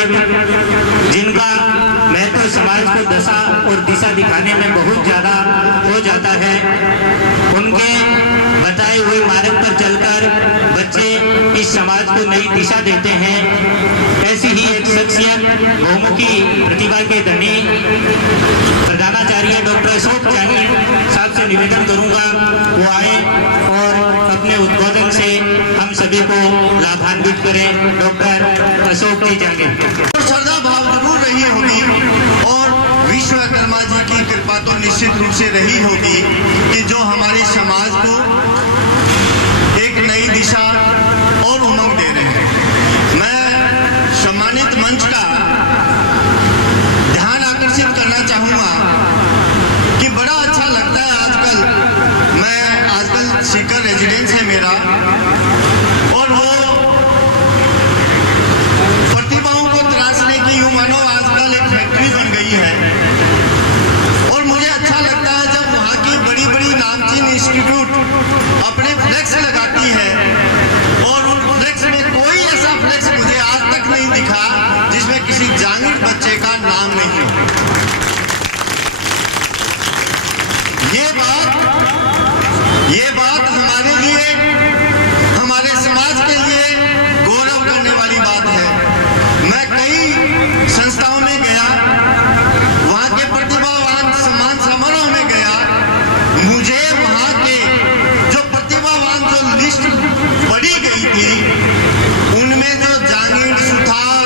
व्यक्ति जिनका महत्व समाज को दशा और दिशा दिखाने में बहुत ज़्यादा हो जाता है, उनके बताए हुए मार्ग पर चलकर बच्चे इस समाज को नई दिशा देते हैं। ऐसी ही एक शख्सियत बहुमुखी प्रतिभा के धनी प्रधानाचार्य डॉक्टर अशोक चानी साहब से निवेदन करूंगा वो आए और अपने उद्बोधन से हम सभी को लाभान्वित करें। डॉक्टर अशोक जी जाने श्रद्धा भाव जरूर रही होगी और विश्वकर्मा जी की कृपा तो निश्चित रूप से रही होगी कि जो हमारे समाज को एक नई दिशा और उमंग दे रहे हैं। मैं सम्मानित मंच का ध्यान आकर्षित करना चाहूंगा कि बड़ा अच्छा लगता है आजकल सीकर रेजिडेंस है मेरा, और वो प्रतिभाओं को तराशने की यूं मानो आजकल एक फैक्ट्री बन गई है। और मुझे अच्छा लगता है जब वहाँ की बड़ी बड़ी नामचीन इंस्टीट्यूट अपने फ्लेक्स लगाती है, और उन फ्लेक्स में कोई ऐसा फ्लेक्स मुझे आज तक नहीं दिखा जिसमें किसी जांगीर बच्चे का नाम नहीं हो। ये बात हमारे लिए, हमारे समाज के लिए गौरव करने वाली बात है। मैं कई संस्थाओं में गया, वहाँ के प्रतिभावान सम्मान समारोह में गया, मुझे वहाँ के जो प्रतिभावान जो लिस्ट पढ़ी गई थी उनमें जो जांगीर सुथार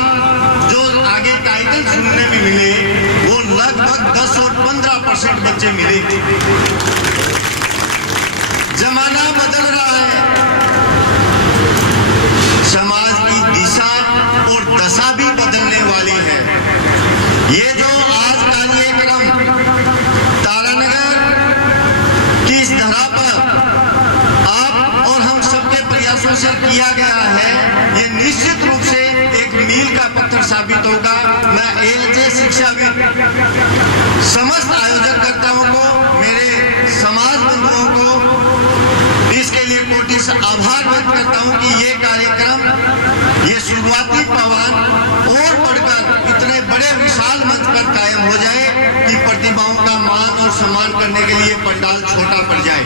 जो आगे टाइटल सुनने में मिले वो लगभग 10 और 15% बच्चे मिले। जमाना बदल रहा है, समाज की दिशा और दशा भी बदलने वाली है। ये जो आज कार्यक्रम तारानगर की इस धरा पर आप और हम सबके प्रयासों से किया गया है, ये निश्चित रूप से एक मील का पत्थर साबित होगा। मैं ALJ शिक्षाविद समस्त आयोजकर्ताओं को, मेरे समाज बंधुओं को इसके लिए कोटि से आभार व्यक्त करता हूं कि ये कार्यक्रम, ये शुरुआती पहवान और बढ़कर इतने बड़े विशाल मंच पर कायम हो जाए कि प्रतिभाओं का मान और सम्मान करने के लिए पंडाल छोटा पड़ जाए।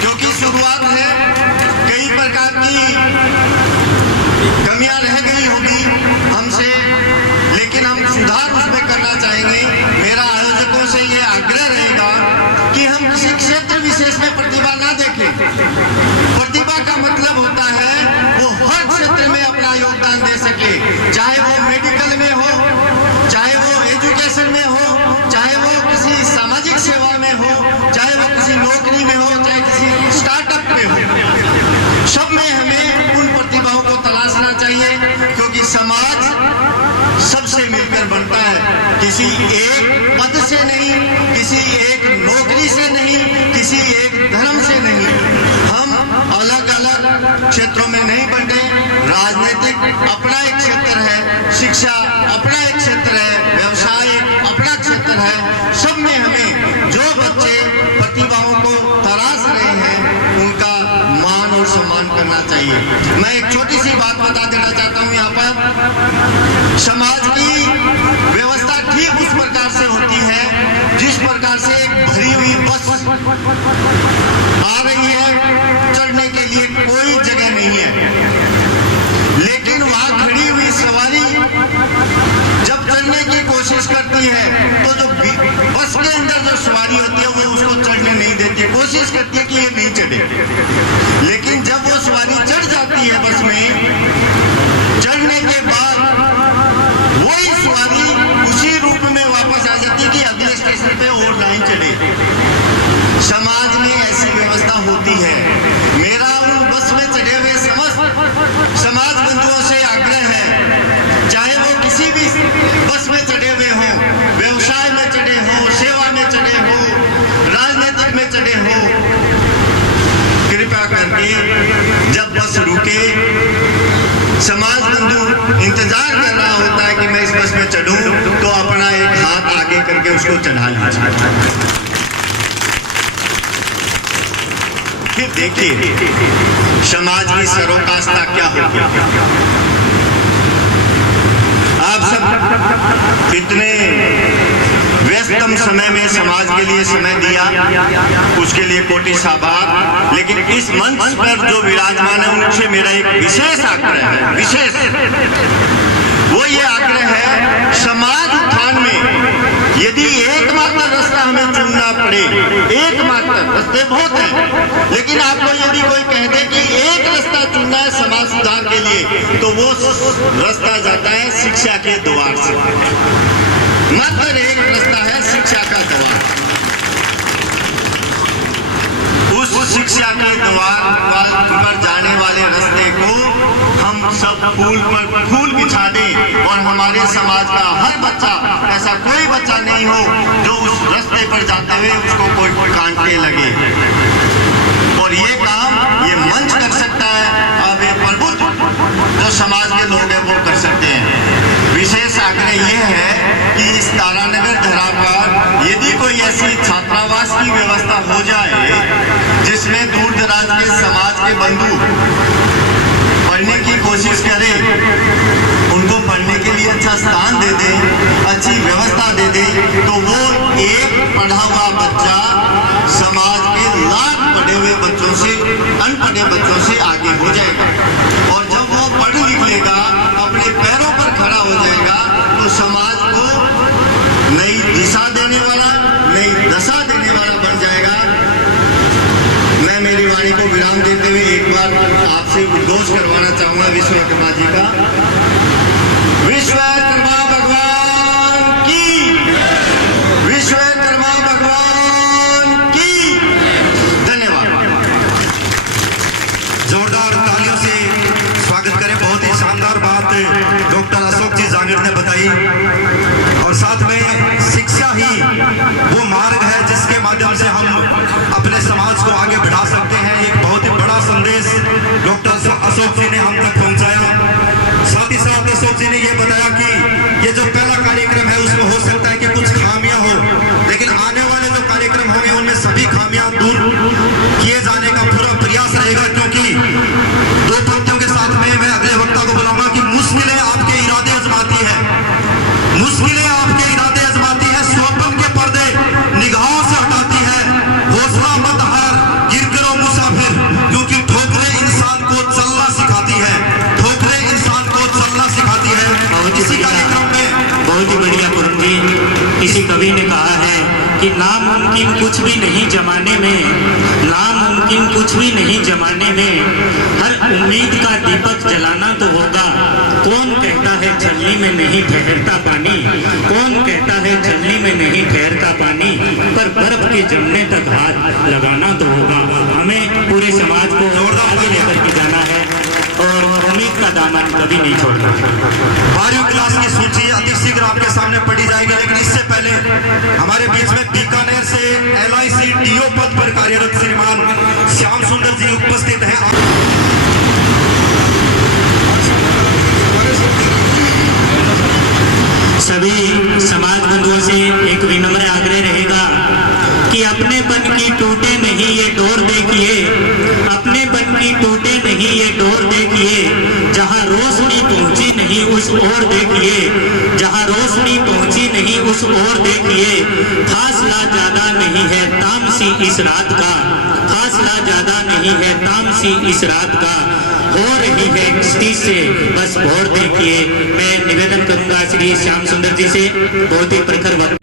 क्योंकि शुरुआत है, कई प्रकार की कमियां रह गई होगी हमसे, लेकिन हम सुधार उसमें करना चाहेंगे। मेरा आयोजकों से ये आग्रह रहेगा कि हम किसी क्षेत्र विशेष में प्रतिभा ना देखें। प्रतिभा का मतलब होता है वो हर क्षेत्र में अपना योगदान दे सके, चाहे वो मेडिकल में हो, चाहे वो एजुकेशन में हो, चाहे वो किसी सामाजिक सेवा में हो, चाहे वो किसी नौकरी में हो, चाहे किसी स्टार्टअप में हो। सब में हमें उन प्रतिभाओं को तलाशना चाहिए, क्योंकि समाज सबसे मिलकर बनता है। किसी एक पद से नहीं, किसी एक नौकरी से नहीं, किसी एक धर्म से नहीं। हम अलग अलग क्षेत्रों में नहीं बंटे। राजनीतिक अपना एक क्षेत्र है, शिक्षा अपना एक क्षेत्र है, व्यवसाय अपना क्षेत्र है। सब में हमें जो बच्चे प्रतिभाओं को तलाश रहे हैं उनका मान और सम्मान करना चाहिए। मैं एक छोटी सी बात बता देना चाहता हूँ यहाँ पर। समाज की व्यवस्था ठीक उस प्रकार से होती है जिस प्रकार से एक भरी हुई बस आ रही है, चढ़ने के लिए कोई जगह नहीं है, लेकिन वहां खड़ी हुई सवारी जब चढ़ने की कोशिश करती है तो जो बस के अंदर जो सवारी होती है वो उसको चढ़ने नहीं देती, कोशिश करती है कि ये नहीं चढ़े। लेकिन जब वो सवारी चढ़ जाती है बस में, चढ़ने के बाद वही सवारी उसी रूप में वापस आ जाती है कि अगले स्टेशन पे और लाइन चढ़े। समाज में ऐसी व्यवस्था होती है। मेरा उन बस में चढ़े हुए समाज बंधुओं से आग्रह है, चाहे वो किसी भी बस में चढ़े हुए हों, व्यवसाय में चढ़े हों, सेवा में चढ़े हों, राजनीतिक में चढ़े हों, कृपया करके जब बस रुके, समाज बंधु इंतजार कर रहा होता है कि मैं इस बस में चढ़ूं, तो अपना एक हाथ आगे करके उसको चढ़ा लीजिए। फिर देखिए समाज की सरोकास्ता क्या होगी। आप सब इतने व्यस्तम समय में समाज के लिए समय दिया, उसके लिए कोटि आभार। लेकिन इस मंच पर जो विराजमान है उनसे मेरा एक विशेष आग्रह है, विशेष वो ये आग्रह है, समाज उत्थान में यदि एकमात्र रास्ता हमें चुनना पड़े, एकमात्र रास्ते बहुत हैं, लेकिन आपको यदि कोई कह दे कि एक रास्ता चुनना है समाज सुधार के लिए, तो वो रास्ता जाता है शिक्षा के द्वार से। मात्र एक रास्ता है शिक्षा का द्वार। उस शिक्षा के द्वार पर जाने वाले रास्ते को हम सब फूल पर फूल बिछा दें और हमारे समाज का हर बच्चा, ऐसा कोई बच्चा नहीं हो जो उस रास्ते पर जाते हुए उसको कोई कांटे लगे। और ये काम ये मंच कर सकता है, अब ये प्रबुद्ध जो समाज के लोग हैं वो कर सकते हैं। विशेष आग्रह ये है कि इस तारानगर धरा पर यदि कोई ऐसी छात्रावास की व्यवस्था हो जाए जिसमें दूर दराज के समाज के बंधु पढ़ने की कोशिश करें, उनको पढ़ने के लिए अच्छा स्थान दे दें, अच्छी व्यवस्था दे दें, तो वो एक पढ़ा हुआ बच्चा समाज के लाख पढ़े हुए बच्चों से, अनपढ़े बच्चों से आगे हो जाएगा। और जब वो पढ़ लिख लेगा, अपने पैरों पर खड़ा हो जाएगा, तो समाज को नई दिशा देने वाला, नई दशा देने वाला बन जाएगा। मैं मेरी वाणी को विराम देते हुए एक बार आपसे उद्घोष करवाना चाहूंगा विश्वकर्मा जी का। विश्वकर्मा भगवान की, विश्वकर्मा भगवान की। धन्यवाद। जोरदार तालियों से स्वागत करें। बहुत ही शानदार बात डॉक्टर अशोक जी जांगिड़ ने बताई। और साथ में शिक्षा ही वो मार्ग है जिसके माध्यम से हम अपने समाज को आगे बढ़ा सकते हैं। एक बहुत ही बड़ा संदेश डॉक्टर अशोक जी ने हम तक पहुंचाया। साथ ही साथ अशोक जी ने ये बताया कि ये जो पहला कार्यक्रम है उसमें हो सकता है कि कुछ खामियां हो, लेकिन आने वाले जो कार्यक्रम होंगे उनमें सभी खामियां दूर किए जाने का पूरा प्रयास रहेगा। क्योंकि दो पंक्तियों के साथ में मैं अगले वक्ता को बुलाऊंगा कि मुश्किलें आपके इरादे आजमाती है, मुश्किलें आपके इरादे आजमाती है, स्वप्न के पर्दे निगाहों से हटाती है। हौसला मत हार, गिर करो मुसाफिर, क्योंकि ठोकरें इंसान को चलना सिखाती है, ठोकरें इंसान को चलना सिखाती है। इसी कार्यक्रम में बहुत ही बढ़िया पूर्ण जी, किसी कवि ने कहा है कि नामुमकिन कुछ भी नहीं जमाने में, नामुमकिन कुछ भी नहीं जमाने में, हर उम्मीद का दीपक जलाना तो होगा। कौन कहता है छलनी में नहीं ठहरता पानी, कौन कहता है छलनी में नहीं ठहरता पानी, पर बर्फ के जमने तक हाथ लगाना तो होगा। हमें पूरे समाज को आगे लेकर के जाना है और उम्मीद का दामन कभी नहीं छोड़ना। 12वीं क्लास की सूची अति शीघ्र आपके सामने पढ़ी जाएगी, लेकिन इससे पहले हमारे बीच में बीकानेर से LIC DO पद पर कार्यरत श्रीमान श्याम सुंदर जी उपस्थित हैं। सभी समाज बंधुओं से एक विनम्र आग्रह रहेगा कि अपनेपन की टूटे नहीं ये डोर देखिए, अपनेपन की टूटे नहीं ये डोर देखिए, जहां रोशनी पहुंची नहीं उस ओर देखिए, जहां रोशनी पहुंची नहीं उस ओर देखिए। फासला ज्यादा नहीं है तामसी इस रात का, फासला ज्यादा नहीं है तामसी इस रात का, हो रही है किस्ती से बस भोर देखिए। मैं निवेदन करूंगा श्री श्याम सुंदर जी से, बहुत ही प्रखर वक्ता